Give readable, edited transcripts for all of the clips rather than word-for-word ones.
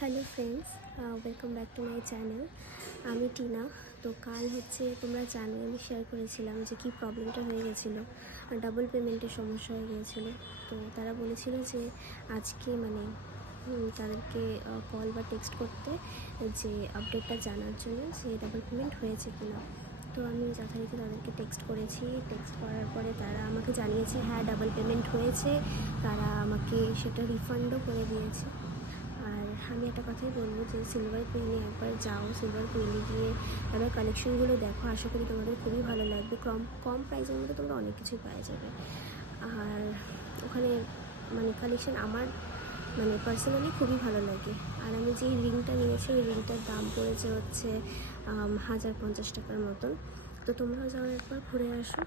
Hello friends, welcome back to my channel. আমি টিনা। তো কাল তোমরা জানো আমি শেয়ার করেছিলাম যে কী প্রবলেমটা হয়ে গেছিলো, ডাবল পেমেন্টের সমস্যা হয়ে গিয়েছিলো। তো তারা বলেছিল যে আজকে তাদেরকে কল বা টেক্সট করতে, যে আপডেটটা জানার জন্য যে ডাবল পেমেন্ট হয়েছে কিনা। তো আমি যথারীতি তাদেরকে টেক্সট করেছি। টেক্সট করার পরে তারা আমাকে জানিয়েছে হ্যাঁ ডাবল পেমেন্ট হয়েছে, তারা আমাকে সেটা রিফান্ডও করে দিয়েছে। আর আমি একটা কথাই বলবো যে সিলভার কুইনে একবার যাও, সিলভার কুইনে গিয়ে একবার কালেকশনগুলো দেখো, আশা করি তোমাদের খুবই ভালো লাগবে। কম প্রাইসের মধ্যে তোমরা অনেক কিছুই পাওয়া যাবে। আর ওখানে কালেকশন আমার পার্সোনালি খুবই ভালো লাগে। আর আমি যেই রিংটা নিয়েছি এই রিংটার দাম পড়েছে হচ্ছে 1050 টাকার মতন। তো তোমরাও যাও একবার ঘুরে আসো,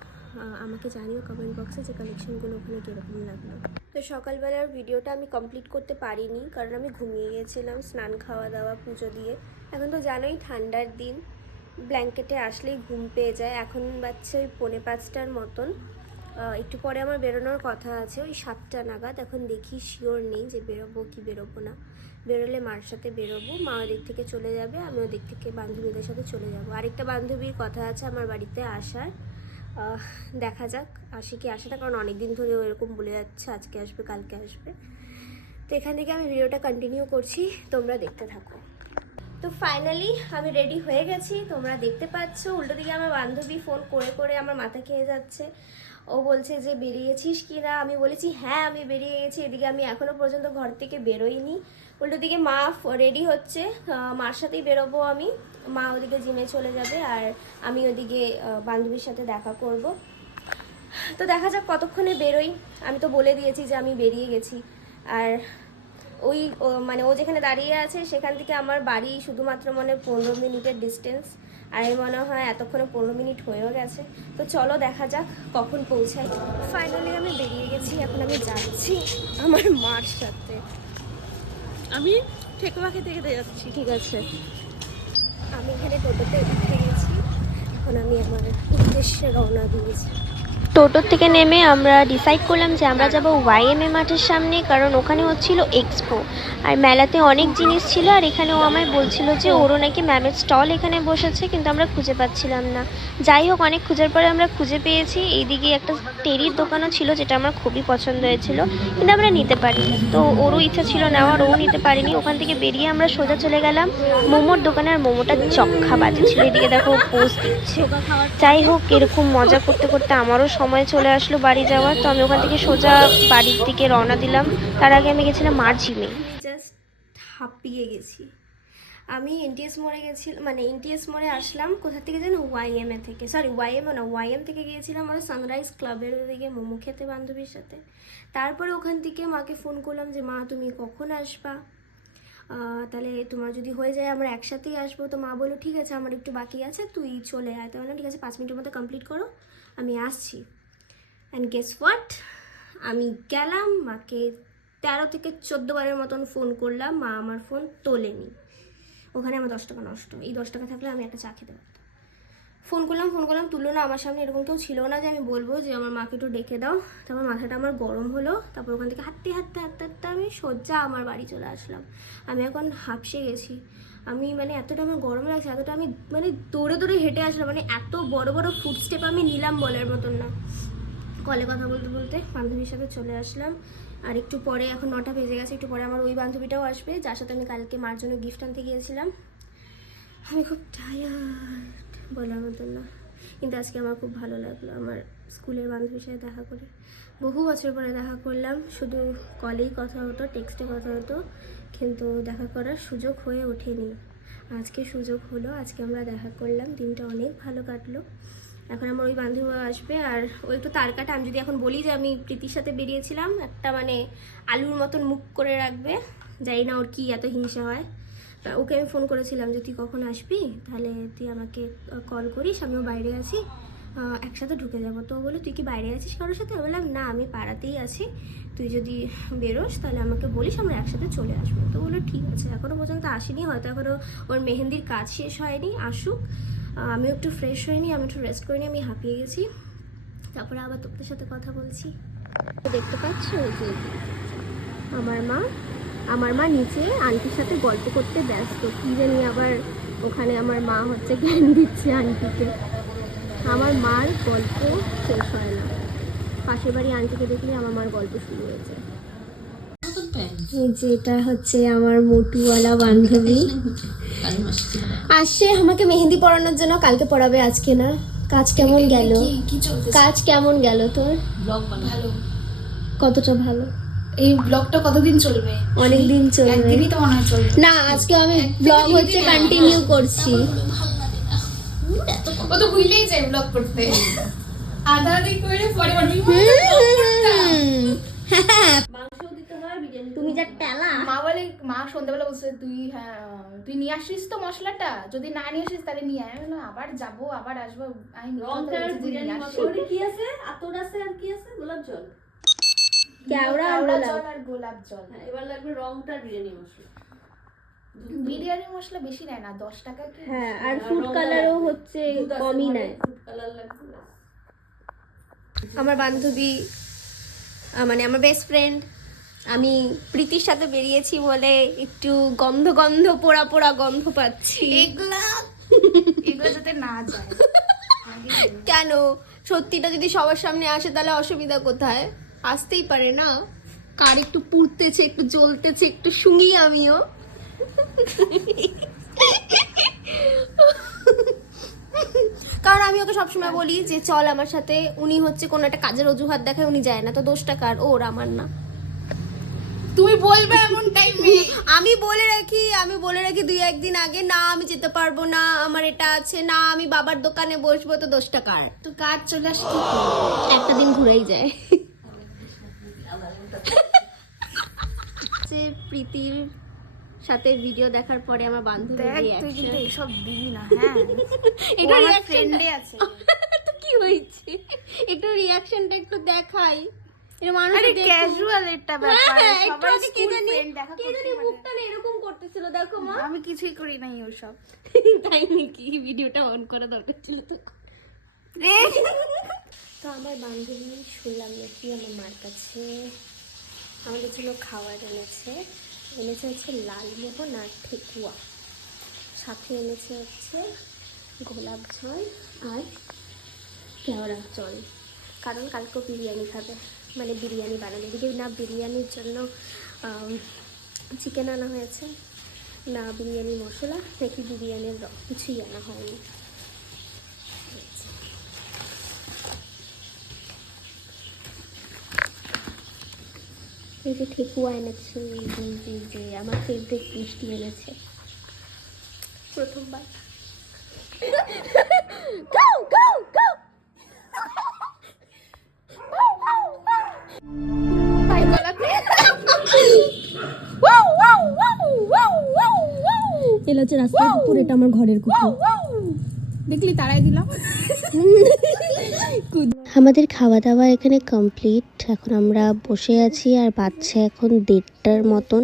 আমাকে জানিও কমেন্ট বক্সে যে কালেকশনগুলো ওখানে কীরকম লাগলো। তো সকালবেলার ভিডিওটা আমি কমপ্লিট করতে পারিনি, কারণ আমি ঘুমিয়ে গিয়েছিলাম স্নান খাওয়া দাওয়া পুজো দিয়ে। এখন তো জানোই ঠান্ডার দিন, ব্ল্যাঙ্কেটে আসলেই ঘুম পেয়ে যায়। এখন বাচ্চা ওই 4:45টার মতন। একটু পরে আমার বেরোনোর কথা আছে ওই 7টা নাগাদ। এখন দেখি শিওর নেই যে বেরোবো কি বেরোবো না। বেরোলে মার সাথে বেরোবো, মা ওদিক থেকে চলে যাবে, আমি ওদিক থেকে বান্ধবীদের সাথে চলে যাব। আরেকটা বান্ধবীর কথা আছে আমার বাড়িতে আসার, দেখা যাক আসে কি আসে না, কারণ অনেক দিন ধরে এরকম বলে যাচ্ছে আজকে আসবে কালকে আসবে। তো এখান থেকে আমি ভিডিওটা কন্টিনিউ করছি, তোমরা দেখতে থাকো। তো ফাইনালি আমি রেডি হয়ে গেছি, তোমরা দেখতে পাচ্ছ। উল্টো দিকে আমার বান্ধবী ফোন করে করে আমার মাথা খেয়ে যাচ্ছে। ও বলছে যে বেরিয়েছিস কি না, আমি বলেছি হ্যাঁ আমি বেরিয়ে গেছি। এদিকে আমি এখনও পর্যন্ত ঘর থেকে বেরোইনি। উল্টো দিকে মা রেডি হচ্ছে, মার সাথেই বেরোবো আমি। মা ওদিকে জিমে চলে যাবে আর আমি ওদিকে বান্ধবীর সাথে দেখা করব। তো দেখা যাক কতক্ষণে বেরোই। আমি তো বলে দিয়েছি যে আমি বেরিয়ে গেছি। আর ওই ও যেখানে দাঁড়িয়ে আছে সেখান থেকে আমার বাড়ি শুধুমাত্র 15 মিনিটের ডিস্টেন্স। আর এই মনে হয় এতক্ষণে 15 মিনিট হয়েও গেছে। তো চলো দেখা যাক কখন পৌঁছাই। ফাইনালি আমি বেরিয়ে গেছি, এখন আমি যাচ্ছি আমার মার সাথে। আমি ঠেকুয়া খেতে খেতে যাচ্ছি। ঠিক আছে, আমি এখানে টোটোতে উঠে গেছি, এখন আমি আমার উদ্দেশ্যে রওনা দিয়েছি। টোটো থেকে নেমে আমরা ডিসাইড করলাম যে আমরা যাব ওয়াইএমএ মাঠের সামনে, কারণ ওখানে হচ্ছিল এক্সপো আর মেলাতে অনেক জিনিস ছিল। আর এখানেও আমায় বলছিল যে ওরও নাকি ম্যামের স্টল এখানে বসেছে, কিন্তু আমরা খুঁজে পাচ্ছিলাম না। যাই হোক, অনেক খোঁজার পরে আমরা খুঁজে পেয়েছি। এইদিকে একটা টেরির দোকানও ছিল যেটা আমার খুবই পছন্দ হয়েছিল, কিন্তু আমরা নিতে পারিনি। তো ওরও ইচ্ছা ছিল নেওয়ার, ও নিতে পারিনি। ওখান থেকে বেরিয়ে আমরা সোজা চলে গেলাম মোমোর দোকানে। আর মোমোটা চক্ষা বাজে ছিল। এদিকে দেখো পোস্ট দিচ্ছে। যাই হোক, এরকম মজা করতে করতে আমারও সময় চলে আসলো বাড়ি যাওয়ার। তো আমি ওখান থেকে সোজা বাড়ির দিকে রওনা দিলাম। তার আগে আমি গেছিলাম মার জিমে। জাস্ট হাঁপিয়ে গেছি। আমি এনটিএস মোড়ে গেছিলাম, এনটিএস মোড়ে আসলাম কোথা থেকে যেন, ওয়াইএমএ থেকে, সরি ওয়াইএমও না, ওয়াইএম থেকে গিয়েছিলাম আমরা সানরাইজ ক্লাবের দিকে মোমো খেতে বান্ধবীর সাথে। তারপরে ওখান থেকে মাকে ফোন করলাম যে মা তুমি কখন আসবা, তাহলে তোমার যদি হয়ে যায় আমরা একসাথেই আসবো। তো মা বললো ঠিক আছে আমার একটু বাকি আছে তুই চলে আয়। তো বললাম ঠিক আছে 5 মিনিটের মধ্যে কমপ্লিট করো, আমি আসছি। অ্যান্ড গেস হোয়াট, আমি গেলাম, মাকে 13 থেকে 14 বারের মতন ফোন করলাম, মা আমার ফোন তোলেনি। ওখানে আমার 10 টাকা নষ্ট। এই 10 টাকা থাকলে আমি একটা চা খেতে পারতাম। ফোন করলাম তুললো না। আমার সামনে এরকম কেউ ছিল না যে আমি বলবো যে আমার মাকে একটু ডেকে দাও। তারপর মাথাটা আমার গরম হলো। তারপর ওখান থেকে হাঁটতে আমি সোজা আমার বাড়ি চলে আসলাম। আমি এখন হাঁপসে গেছি। আমি এতটা আমার গরম লাগছে, এতটা আমি দৌড়ে দৌড়ে হেঁটে আসলাম। এত বড় বড় ফুটস্টেপ আমি নিলাম বলার মতন না। কলে কথা বলতে বলতে বান্ধবীর সাথে চলে আসলাম। আর একটু পরে, এখন 9টা বেজে গেছে, একটু পরে আমার ওই বান্ধবীটাও আসবে যার সাথে আমি কালকে মার জন্য গিফট আনতে গিয়েছিলাম। আমি খুব টায়ার্ড বলার মতন না, কিন্তু আজকে আমার খুব ভালো লাগলো আমার স্কুলের বান্ধবীর সাথে দেখা করে। বহু বছর পরে দেখা করলাম, শুধু কলেই কথা হতো, টেক্সটে কথা হতো, কিন্তু দেখা করার সুযোগ হয়ে ওঠেনি। আজকে সুযোগ হলো, আজকে আমরা দেখা করলাম, দিনটা অনেক ভালো কাটলো। এখন আমার ওই বান্ধবী আসবে আর ওই একটু তার কাটা। আমি যদি এখন বলি যে আমি প্রীতির সাথে বেরিয়েছিলাম, একটা আলুর মতন মুখ করে রাখবে। জানি না ওর কি এত হিংসা হয়। ওকে আমি ফোন করেছিলাম যে তুই কখন আসবি, তাহলে তুই আমাকে কল করিস, আমিও বাইরে আছি, একসাথে ঢুকে যাবো। তো বলে তুই কি বাইরে আছিস কারোর সাথে? আমি বললাম না আমি পাড়াতেই আছি, তুই যদি বেরোস তাহলে আমাকে বলিস, আমরা একসাথে চলে আসবো। তো বললো ঠিক আছে। এখনও পর্যন্ত আসেনি, হয়তো এখনও ওর মেহেন্দির কাজ শেষ হয়নি, আসুক। আমিও একটু ফ্রেশ হইনি, আমি একটু রেস্ট করিনি, আমি হাঁপিয়ে গেছি। তারপরে আবার তোদের সাথে কথা বলছি। দেখতে পাচ্ছ যে আমার মা আমার মা নিচে আন্টির সাথে গল্প করতে ব্যস্ত, কি জানি আবার ওখানে আমার মা হচ্ছে জ্ঞান দিচ্ছে আন্টিকে। আমার মার গল্প শেষ হয় না, পাশের বাড়ি আন্টিকে দেখলে আমার মার গল্প শুরু হয়েছে। এই যে এটা হচ্ছে আমার মোটুওয়ালা বান্ধবী, আসছে আমাকে মেহেন্দি পরানোর জন্য, কালকে পরাবে আজকে না। কাজ কেমন গেল? কাজ কেমন গেল তোর? ভালো। কতটা ভালো? এই ব্লগটা কতদিন চলবে? অনেক দিন চলবে। একদিনই তো মনে হয় চলবে। না, আজকে আমি ব্লগ হচ্ছে কন্টিনিউ করছি। ও তো ভুলেই যায় ব্লগ করতে। আধা আধি করে পরে অনেক তুমি যা টেলা। মা বলে, মা সন্ধ্যাবেলা বলছে তুই নিয়ে আসিস তো মশলাটা, যদি না নিয়ে আসিস তাহলে নিয়ে আয়। আমি বললাম আবার যাবো আবার আসবো, আমি কি আছে? আতর আছে আর কি আছে? গোলাপ জল। কেওড়া জল আর গোলাপ জল। এবার লাগবে রংটা বিরিয়ানি মশলা। বিরিয়ানি মশলা বেশি নেয় না, 10 টাকা কি? হ্যাঁ, আর ফুড কালারও হচ্ছে কমই নেয়। ফুড কালার লাগবে। আমার বান্ধবী মানে আমার বেস্ট ফ্রেন্ড, আমি প্রীতির সাথে বেরিয়েছি বলে একটু গন্ধ গন্ধ পোড়া পোড়া গন্ধ পাচ্ছি। এগুলা যাতে না যায়। কেন? সত্যিটা যদি সবার সামনে আসে তাহলে অসুবিধা কোথায়? আসতেই পারে না। কার একটু পুড়তেছে, একটু জ্বলতেছে, একটু শুঙি আমিও। কারণ আমি ওকে সবসময় বলি যে চল আমার সাথে, উনি হচ্ছে কোনো একটা কাজের অজুহাত দেখায় উনি যায় না, তো দোষটা কার? ওর, আমার না। তুমি বলবে এমন টাইমে? আমি বলে রাখি 2-1 দিন আগে, না আমি যেতে পারবো না, আমার এটা আছে, না আমি বাবার দোকানে বসবো, তো দোষটা কার? তো কাজ চলে আসে কি করবো? একটা দিন ঘুরেই যায়। যে প্রীতির সাথে ভিডিও দেখার পরে আমার বান্ধবী তুই কিন্তু এসব দিবি না। হ্যাঁ, এটা আমার রিঅ্যাকশন ফ্রেন্ডে আছে। তো কি হয়েছে, একটু রিঅ্যাকশনটা একটু দেখাই। এটা মানুষ আরে ক্যাজুয়াল একটা ব্যাপার, একটু সবাই আগে স্কুল কে জানি ফ্রেন্ড দেখা করতে মুখটা না এরকম করতেছিল, দেখো মা। আমি কিছুই করি নাই ওসব। তাই নাকি? ভিডিওটা অন করা দরকার ছিল তো। তো আমার বান্ধবী শুনলাম নাকি আমার মার কাছে আমাদের জন্য খাবার এনেছে হচ্ছে লালমোহন আর ঠেকুয়া, সাথে এনেছে হচ্ছে গোলাপ জল আর কেওড়া জল। কারণ কালকেও বিরিয়ানি খাবে, মানে বিরিয়ানি বানানো। এদিকে না বিরিয়ানির জন্য চিকেন আনা হয়েছে, না বিরিয়ানি মশলা, নাকি বিরিয়ানির কিছুই আনা হয়নি। এই যে ঠেকুয়া এনেছে, যে আমার ফেভারিট মিষ্টি এনেছে প্রথমবার। এলা হচ্ছে রাস্তার কুকুর, এটা আমার ঘরের কুকুর। দেখলি তারাই দিলাম। আমাদের খাওয়া দাওয়া এখানে কমপ্লিট। এখন আমরা বসে আছি আর বাচ্চা এখন 1:30টার মতন।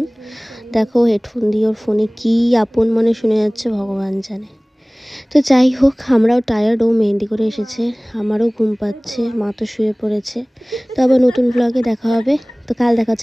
দেখো হেডফোন দিয়ে ওর ফোনে কি আপন মনে শুনে যাচ্ছে ভগবান জানে। তো যাই হোক, আমরাও টায়ার্ড, ও মেহেন্দি করে এসেছে, আমারও ঘুম পাচ্ছে, মা তো শুয়ে পড়েছে। তো আবার নতুন ব্লগে দেখা হবে। তো কাল দেখা